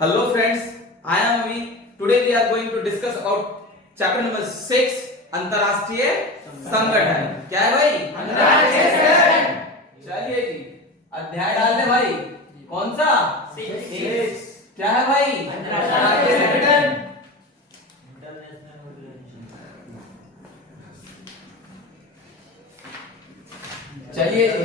Hello friends, I am Avi. Today we are going to discuss about chapter number 6 अंतरराष्ट्रीय संगठन। क्या है भाई? अंतरराष्ट्रीय संगठन। चलिए जी, अध्याय डाल दे भाई। कौन सा? 6। क्या है भाई? अंतरराष्ट्रीय संगठन। चलिए जी,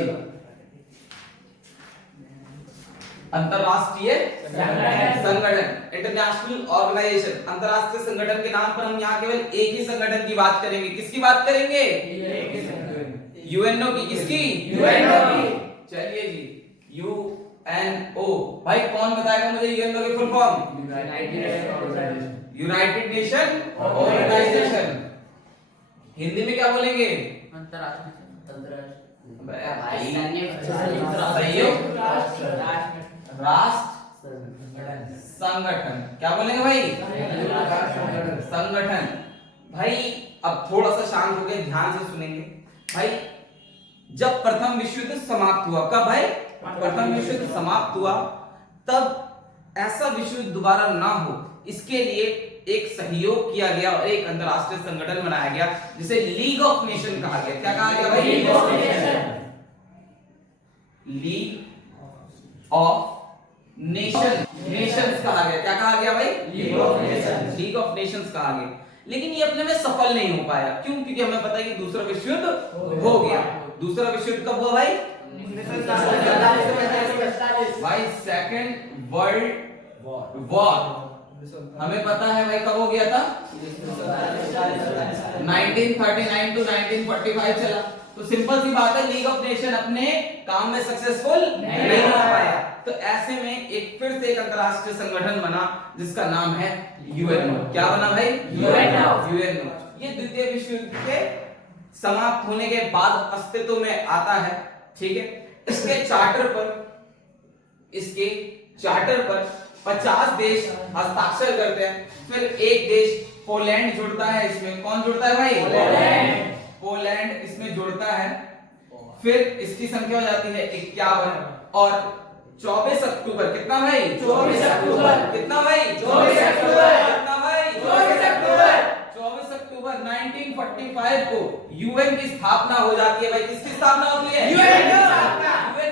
अंतरराष्ट्रीय संगठन, इंटरनेशनल ऑर्गेनाइजेशन। अंतरराष्ट्रीय संगठन के नाम पर हम यहाँ केवल एक ही संगठन की बात करेंगे। किसकी बात करेंगे? यूएनओ की। किसकी? यूएनओ की। चलिए जी, यूएनओ। भाई कौन बताएगा मुझे यूएनओ की full form? United Nation Organisation. Hindi में क्या बोलेंगे? अंतरराष्ट्रीय संयुक्त राष्ट्र संगठन। क्या बोलेंगे भाई? संगठन। भाई अब थोड़ा सा शांत होकर ध्यान से सुनेंगे। भाई जब प्रथम विश्व युद्ध समाप्त हुआ, कब भाई? प्रथम विश्व युद्ध समाप्त हुआ, तब ऐसा विश्व युद्ध दोबारा ना हो इसके लिए एक सहयोग किया गया और एक अंतरराष्ट्रीय संगठन बनाया गया जिसे लीग ऑफ नेशन कहा गया। क्या कहा गया भाई? League of nation. League of nation, Nations कहा गया। क्या कहा गया भाई? League of nation. League of Nations कहा गया। लेकिन ये अपने में सफल नहीं हो पाया। क्यों? क्योंकि हमें पता है कि दूसरा विश्व युद्ध हो गया। दूसरा विश्व युद्ध कब हुआ भाई? भाई सेकंड वर्ल्ड वॉर हमें पता है भाई कब हो गया था? 1939 टू 1945 चला। तो सिंपल सी बात है, लीग ऑफ नेशन अपने काम में सक्सेसफुल नहीं हो पाया। तो ऐसे में एक फिर से एक अंतरराष्ट्रीय संगठन बना जिसका नाम है यूएनओ। क्या बना भाई? यूएनओ। ये द्वितीय विश्व युद्ध के समाप्त होने के बाद अस्तित्व में आता है। ठीक है, इसके चार्टर पर 50 देश हस्ताक्षर करते हैं। फिर एक देश पोलैंड जुड़ता है इसमें। कौन जुड़ता है भाई? पोलैंड इसमें जुड़ता है। फिर इसकी संख्या हो जाती है 51 और 24 अक्टूबर कितना भाई? 24 अक्टूबर कितना भाई? 24 अक्टूबर कितना भाई? 24 अक्टूबर 24 अक्टूबर 1945 को यूएन की स्थापना हो जाती है। भाई किसकी स्थापना होती है? यूएन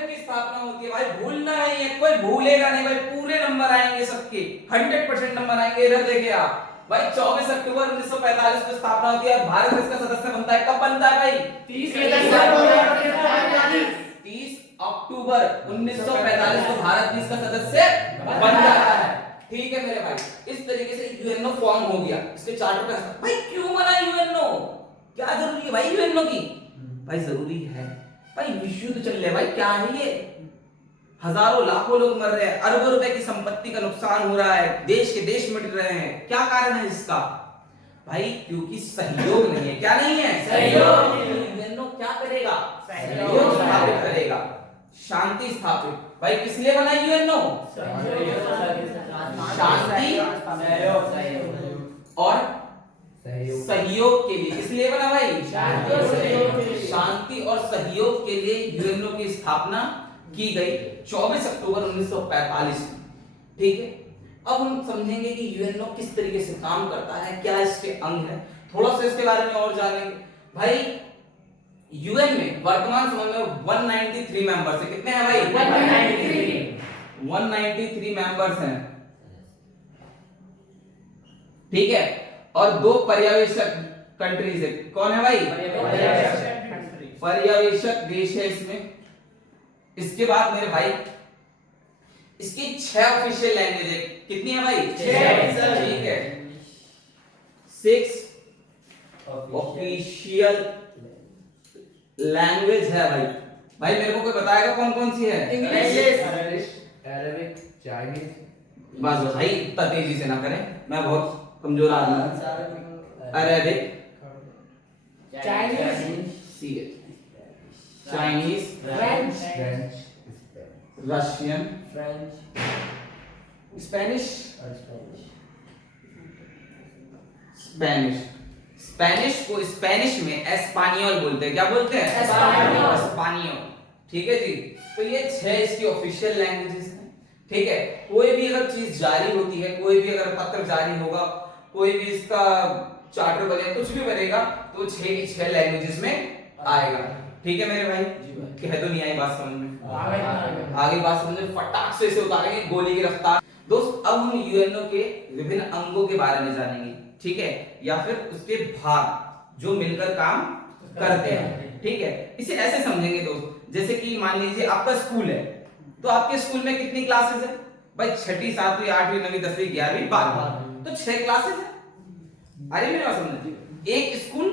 की स्थापना होती है। भाई भूलना नहीं है, कोई भूलेगा नहीं भाई। पूरे नंबर आएंगे सबके, 100% नंबर आएंगे। इधर देखिए आप भाई, 24 अक्टूबर 1945 को स्थापना होती है और भारत इसका सदस्य बनता है। कब बनता है भाई? 30 अक्टूबर 1945 को भारत इसका सदस्य बन जाता है। ठीक है मेरे भाई, इस तरीके से यूएनओ फॉर्म हो गया। इसके चार्टर पे भाई क्यों बना यूएनओ? क्या जरूरी है भाई यूएनओ की? भाई जरूरी है भाई, विश्व युद्ध चल रहा है भाई। क्या है ये? हजारों लाखों लोग मर रहे हैं, अरबों रुपए की संपत्ति का नुकसान हो रहा है, देश के देश मिट रहे हैं। क्या कारण है इसका? भाई क्योंकि सहयोग नहीं है। क्या नहीं है? सहयोग। यूएनओ क्या करेगा? सहयोग स्थापित करेगा, शांति स्थापित। भाई किस लिए बना यूएनओ? शांति और सहयोग के लिए। इसलिए बना भाई? शांति और सहयोग के लिए यूएनओ की स्थापना की गई 24 अक्टूबर 1945 में। ठीक है, अब हम समझेंगे कि यूएनओ किस तरीके से काम करता है, क्या इसके अंग है, थोड़ा सा इसके बारे में और जानेंगे। भाई यूएन में वर्तमान समय में 193 मेंबर्स हैं। कितने हैं भाई? 193 मेंबर्स हैं। ठीक है, और 2 पर्यवेक्षक कंट्रीज है। कौन है भाई? पर्यवेक्षक देश है इसमें। इसके बाद मेरे भाई इसकी 6 ऑफिशियल लैंग्वेज है। कितनी है भाई? 6। ठीक है, 6 ऑफिशियल लैंग्वेज है भाई। भाई मेरे को कोई बताएगा कौन कौन सी है? English, Arabic, Chinese. बस भाई इतना तेजी से ना करें, मैं बहुत कमजोर आदमी हूं। Arabic, Chinese, French, Russian, Spanish, Spanish को स्पेनिश में एस्पानियोल बोलते हैं। क्या बोलते हैं? एस्पानियोल। ठीक है जी, तो ये 6 इसकी ऑफिशियल लैंग्वेजेस हैं। ठीक है, कोई भी अगर चीज जारी होती है, कोई भी अगर पत्र जारी होगा, कोई भी इसका चार्टर बने, कुछ भी बनेगा तो 6 की 6 लैंग्वेजेस में आएगा। ठीक है मेरे भाई, कह तो नहीं आई बात समझ में? आगे बात समझ में फटाक से इसे उतारेंगे गोली की रफ्तार। दोस्त अब हम यूएनओ के विभिन्न अंगों के बारे में जानेंगे, ठीक है, या फिर उसके भाग जो मिलकर काम करते हैं। ठीक है, इसे ऐसे समझेंगे दोस्त, जैसे कि मान लीजिए आपका स्कूल है, तो आपके स्कूल में कितनी क्लासेस है भाई? 6ठी 7वीं 8वीं 9वीं 10वीं 11वीं 12वीं, तो 6 क्लासेस है। अरे मेरी बात समझ, एक स्कूल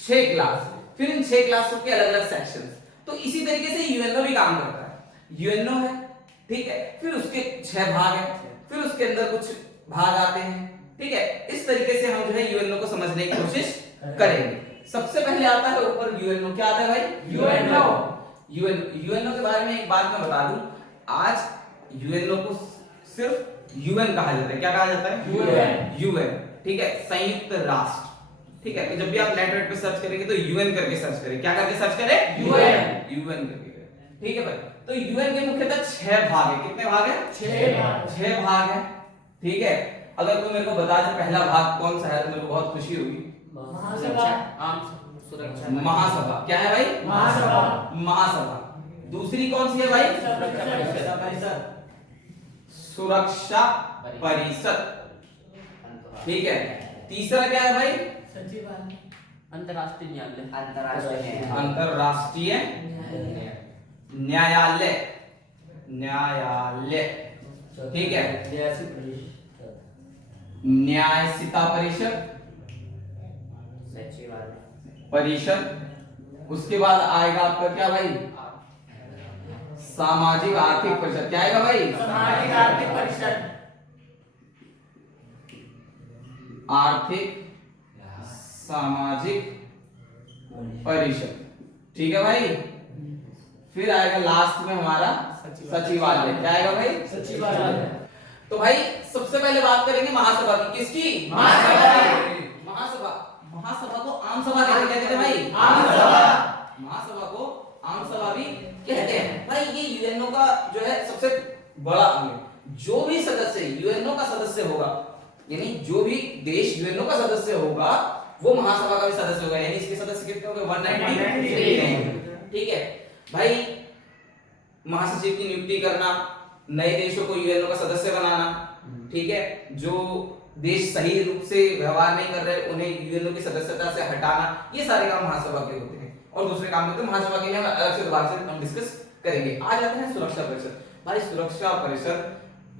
6 क्लास, फिर इन 6 क्लासों के अलग अलग सेक्शन। तो इसी तरीके से यूएनओ भी काम करता है। यूएनओ है, ठीक है, फिर उसके 6 भाग हैं, फिर उसके अंदर कुछ भाग आते हैं। ठीक है, इस तरीके से हम जो है यूएनओ को समझने की कोशिश करेंगे। सबसे पहले आता है ऊपर यूएनओ। क्या आता है भाई? यूएनओ। यूएनओ के बारे में एक बात मैं बता दूं, आज यूएनओ को सिर्फ यूएन कहा जाता है। क्या कहा जाता है? यूएन। यूएन, ठीक है, संयुक्त राष्ट्र। ठीक है, तो जब भी आप नेट पे सर्च करेंगे तो यूएन करके सर्च करें। क्या करके सर्च करें? यूएन। यूएन करके। ठीक है भाई, तो यूएन के मुख्यतः 6 भाग है। कितने भाग है? 6 भाग है। ठीक है, अगर कोई मेरे को बता दे पहला भाग कौन सा है तो मेरे को बहुत खुशी होगी। महासभा। क्या है भाई? महासभा। महासभा। दूसरी कौन सी है भाई? सुरक्षा परिषद। ठीक है, तीसरा क्या है भाई? अंतरराष्ट्रीय न्यायालय। अंतरराष्ट्रीय न्यायालय। न्यायालय, ठीक है, न्यायसिता परिषद। परिषद। उसके बाद आएगा आपका क्या भाई? सामाजिक आर्थिक परिषद। क्या आएगा भाई? सामाजिक आर्थिक परिषद। आर्थिक सामाजिक परिषद। ठीक है भाई, फिर आएगा लास्ट में हमारा सचिवालय। क्या आएगा भाई? सचिवालय। तो भाई सबसे पहले बात करेंगे महासभा की। किसकी? महासभा। महासभा को आम सभा कहते हैं। क्या कहते हैं भाई? आम सभा। महासभा को आम सभा भी कहते हैं। भाई ये यूएनओ का जो है सबसे बड़ा अंग है। जो भी सदस्य यूएनओ का सदस्य होगा, यानी जो भी देश यूएनओ का सदस्य होगा वो महासभा का भी सदस्य होगा। यानी इसके सदस्य कितने होंगे? 193। ठीक है भाई, महासचिव की नियुक्ति करना, नए देशों को यूएनओ का सदस्य बनाना, ठीक है, जो देश सही रूप से व्यवहार नहीं कर रहे उन्हें यूएनओ की सदस्यता से हटाना, ये सारे काम महासभा के होते हैं। और दूसरे काम होते हैं महासभा के लिए हम अलग से बात से हम डिस्कस करेंगे। आ जाते हैं सुरक्षा परिषद। भाई सुरक्षा परिषद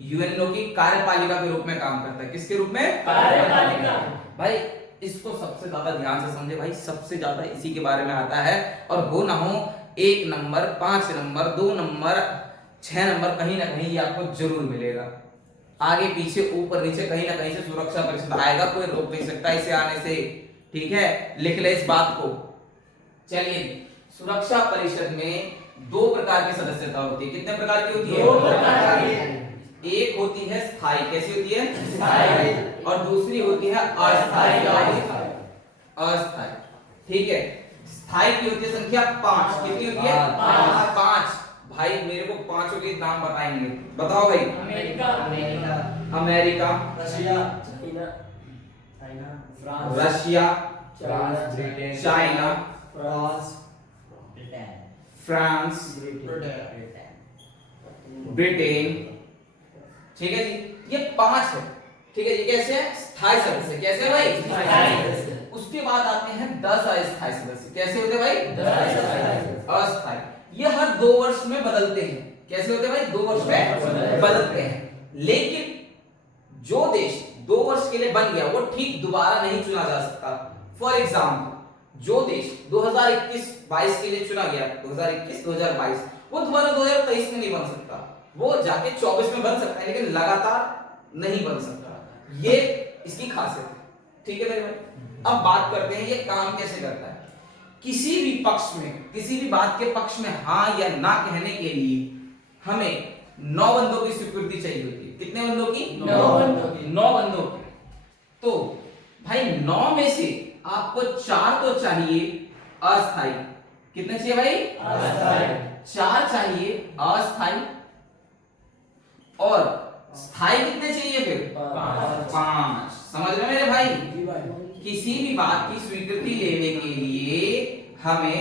यूएनओ की कार्यपालिका के रूप में काम करता है। किसके रूप में? कार्यपालिका। भाई इसको सबसे ज्यादा ध्यान से समझे भाई, सबसे ज्यादा इसी के बारे में आता है। और हो ना हो 1 नंबर, 5 नंबर, 2 नंबर, 6 नंबर कहीं ना कहीं ये आपको जरूर मिलेगा। आगे पीछे ऊपर नीचे कहीं ना कहीं से सुरक्षा परिषद आएगा, कोई रोक नहीं सकता इसे आने से। ठीक है, लिख ले इस बात को। चलिए, सुरक्षा परिषद में 2 प्रकार की सदस्यता होती है। कितने प्रकार की होती है? 2 प्रकार की। एक होती है स्थायी। कैसी होती है? स्थायी। और दूसरी होती है अस्थायी। अस्थायी, ठीक है। स्थायी की होती है संख्या 5। कितनी होती है? 5। भाई मेरे को 5 के नाम बताएंगे, बताओ भाई। America. America, Russia, China, France, Russia, Britain, China, France, Britain. ठीक है जी, ये 5 है। ठीक है, ये कैसे है? स्थायी सदस्य। कैसे भाई? स्थायी। उसके बाद आते हैं 10 अस्थायी सदस्य। कैसे होते भाई? 10 अस्थायी। ये हर 2 वर्ष में बदलते हैं। कैसे होते भाई? 2 वर्ष में बदलते हैं। लेकिन जो देश 2 वर्ष के लिए बन गया वो ठीक दोबारा नहीं चुना जा सकता। फॉर एग्जाम्पल, जो देश 2021-22 के लिए चुना गया, 2021-2022, वो दोबारा 2023 में नहीं बन सकता। वो जाके 24 में बन सकता है, लेकिन लगातार नहीं बन सकता। ये इसकी खासियत है। ठीक है मेरे भाई, अब बात करते हैं ये काम कैसे करता है। किसी भी पक्ष में, किसी भी बात के पक्ष में हाँ या ना कहने के लिए हमें 9 बंदों की स्वीकृति चाहिए होती है। कितने बंदों की? 9 बंदों की। 9 बंदों की। तो भाई 9 में से आपको 4 तो चाहिए अस्थायी। कितने चाहिए भाई? अस्थायी। 4 चाहिए अस्थायी और स्थायी कितने चाहिए फिर? 5। समझ रहे मेरे भाई? जी भाई। किसी भी बात की स्वीकृति लेने के लिए हमें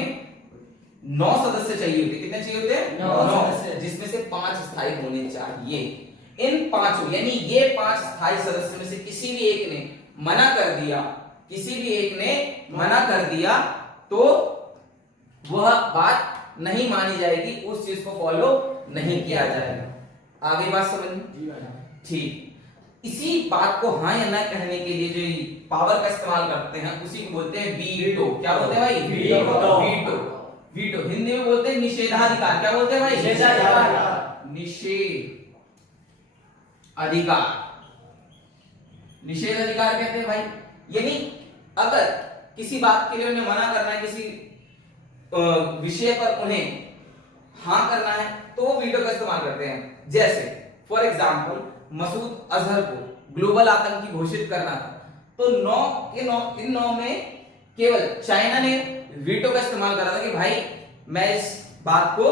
9 सदस्य चाहिए होते। कितने चाहिए होते? 9 सदस्य। जिसमें से 5 स्थायी होने चाहिए। इन पांचों यानी ये 5 स्थायी सदस्य में से किसी भी एक ने मना कर दिया, किसी भी एक ने मना कर दिया तो वह बात नहीं मानी जाएगी, उस चीज को फॉलो नहीं किया जाएगा। आगे बात समझ में? जी भाई। ठीक। इसी बात को हाँ या ना कहने के लिए जो पावर का इस्तेमाल करते हैं उसी को बोलते हैं वीटो। क्या बोलते हैं भाई? वीटो। वीटो। वीटो हिंदी में बोलते हैं निषेधाधिकार। क्या बोलते हैं भाई? निषेधाधिकार। निषेध अधिकार, निषेध अधिकार कहते हैं भाई। यानी अगर किसी बात के लिए उन्हें मना करना है, किसी विषय पर उन्हें हाँ करना है तो वो वीटो का इस्तेमाल करते हैं। जैसे फॉर एग्जांपल मसूद अजहर को ग्लोबल आतंकी घोषित करना था तो इन 9 में केवल चाइना ने वीटो का इस्तेमाल करा था कि भाई मैं इस बात को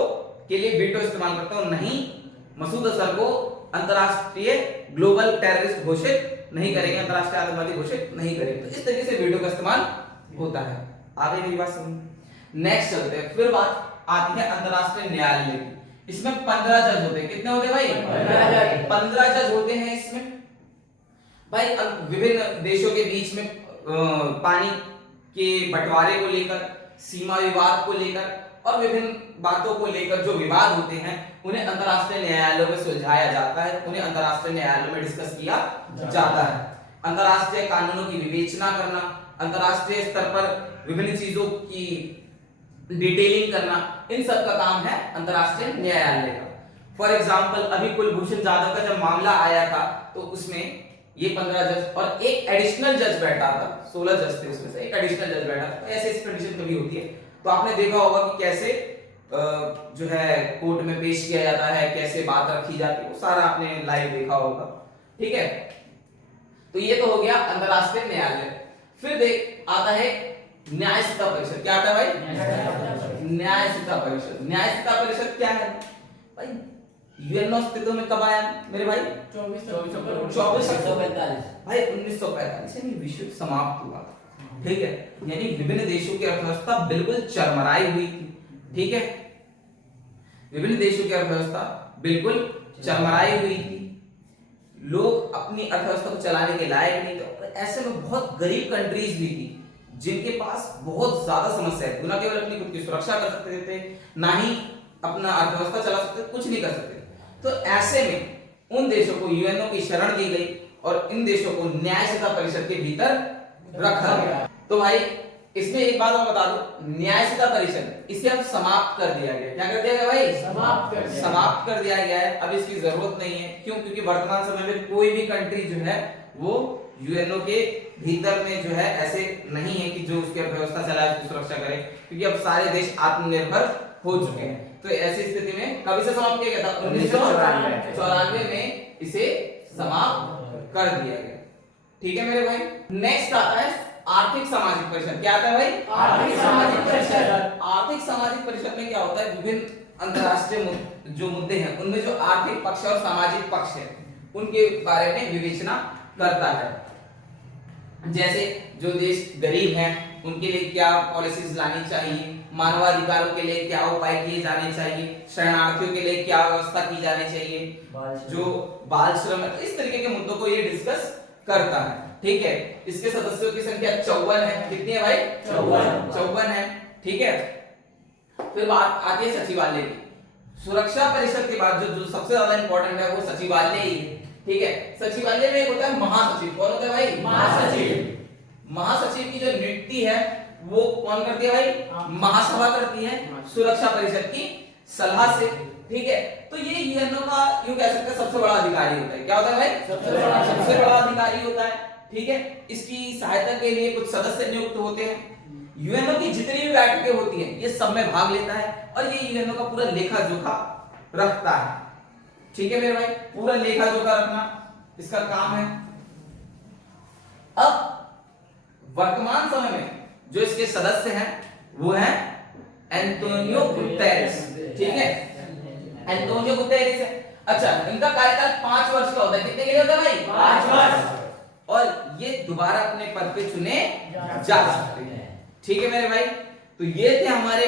के लिए वीटो इस्तेमाल करता हूं, नहीं मसूद अजहर को अंतरराष्ट्रीय ग्लोबल टेररिस्ट घोषित नहीं करेंगे, अंतरराष्ट्रीय आतंकवादी घोषित नहीं करेंगे। तो इस तरीके से वीटो का इस्तेमाल होता है। आगे मेरी बात समझ। नेक्स्ट चलते हैं। फिर बात आती है अंतरराष्ट्रीय न्यायालय की। इसमें 15 जज होते हैं। कितने होते हैं भाई? 15 जज होते हैं इसमें भाई। विभिन्न देशों के बीच में पानी के बंटवारे को लेकर, सीमा विवाद को लेकर और विभिन्न बातों को लेकर जो विवाद होते हैं उन्हें अंतरराष्ट्रीय न्यायालयों में सुलझाया जाता है, उन्हें अंतरराष्ट्रीय न्यायालयों में डिस्कस किया जाता है। अंतरराष्ट्रीय कानूनों की विवेचना करना, अंतरराष्ट्रीय स्तर पर विभिन्न चीजों की डिटेलिंग करना, इन सब का काम है अंतरराष्ट्रीय न्यायालय का। फॉर एग्जांपल अभी कुलभूषण जाधव का जब मामला आया था तो उसमें ये 15 जज और एक एडिशनल जज बैठा था। 16 जज थे उसमें से एक एडिशनल जज बैठा था। ऐसे इस कंडीशन कभी होती है तो आपने देखा होगा कि कैसे जो है कोर्ट में पेश किया जाता है, कैसे बात रखी जाती है, वो सारा आपने लाइव देखा होगा। ठीक है, तो ये तो हो गया अंतरराष्ट्रीय न्यायालय। फिर देख आता है न्यायिकता परिषद। क्या आता है भाई? न्यायिकता परिषद। न्यायिकता परिषद क्या है भाई? यूएनओ अस्तित्व में कब आया मेरे भाई? 2445 भाई 1945 यानी विश्व युद्ध समाप्त हुआ। ठीक है, यानी विभिन्न देशों की अर्थव्यवस्था बिल्कुल चरमराई हुई थी। ठीक है, विभिन्न देशों की अर्थव्यवस्था बिल्कुल चरमराई हुई थी। लोग अपनी अर्थव्यवस्था को चलाने के लायक नहीं थे। ऐसे में बहुत गरीब कंट्रीज भी थी जिनके पास बहुत ज्यादा समस्या है। ना केवल अपनी खुद की सुरक्षा कर सकते थे, ना ही अपना अर्थव्यवस्था चला सकते, कुछ नहीं कर सकते। तो ऐसे में उन देशों को यूएनओ की शरण दी गई और इन देशों को न्यायिकता परिषद के भीतर रखा गया। तो भाई इसमें एक बात मैं बता दूं, न्यायिकता परिषद इसे अब समाप्त कर दिया गया। क्या कर दिया गया भाई? समाप्त कर दिया गया है। अब इसकी जरूरत नहीं है। क्यों? क्योंकि वर्तमान समय में कोई भी कंट्री जो है वो यूएनओ के भीतर में जो है ऐसे नहीं है कि जो उसकी अर्थव्यवस्था चलाए, उसकी सुरक्षा करे, क्योंकि अब सारे देश आत्मनिर्भर हो चुके हैं। तो ऐसी स्थिति में कब इसे समाप्त किया गया था? 1994 में इसे समाप्त कर दिया गया। ठीक है मेरे भाई। नेक्स्ट आता है आर्थिक सामाजिक परिषद। क्या आता है भाई? आर्थिक सामाजिक परिषद। आर्थिक सामाजिक परिषद में क्या होता है? विभिन्न अंतरराष्ट्रीय जो मुद्दे हैं उनमें जो आर्थिक पक्ष और सामाजिक पक्ष है उनके बारे में विवेचना करता है। जैसे जो देश गरीब हैं उनके लिए क्या पॉलिसीज लानी चाहिए, मानवाधिकारों के लिए क्या उपाय किए जाने चाहिए, शरणार्थियों के लिए क्या व्यवस्था की जानी चाहिए, जो बाल श्रम है, तो इस तरीके के मुद्दों को ये डिस्कस करता है। ठीक है, इसके सदस्यों की संख्या 54 है। कितनी है भाई? 54 है। ठीक है, फिर बात आती है सचिवालय की। सुरक्षा परिषद के बाद जो सबसे ज्यादा इंपॉर्टेंट है वो सचिवालय ही है। ठीक है, सचिवालय में एक होता है महासचिव। कौन होता है भाई? महासचिव। महासचिव की जो नियुक्ति है वो कौन करती है भाई? महासभा करती है सुरक्षा परिषद की सलाह से। ठीक है, तो ये यूएनओ का यूं कह सकते हैं सबसे बड़ा अधिकारी होता है। क्या होता है भाई? सबसे बड़ा अधिकारी होता है। ठीक है, इसकी सहायता के लिए कुछ सदस्य नियुक्त होते हैं। यूएनओ की जितनी भी बैठकें होती हैं ये सब में भाग लेता है और ये यूएनओ का पूरा लेखा जोखा रखता है। ठीक है मेरे भाई, पूरा लेखा जोखा रखना इसका काम है। अब वर्तमान समय में जो इसके सदस्य हैं वो है एंटोनियो गुतेरेस। ठीक है, एंटोनियो गुतेरेस है। अच्छा, इनका कार्यकाल 5 वर्ष का होता है। कितने के लिए होता है भाई? 5 वर्ष। और ये दोबारा अपने पद पे चुने जा सकते हैं। ठीक है मेरे भाई, तो ये थे हमारे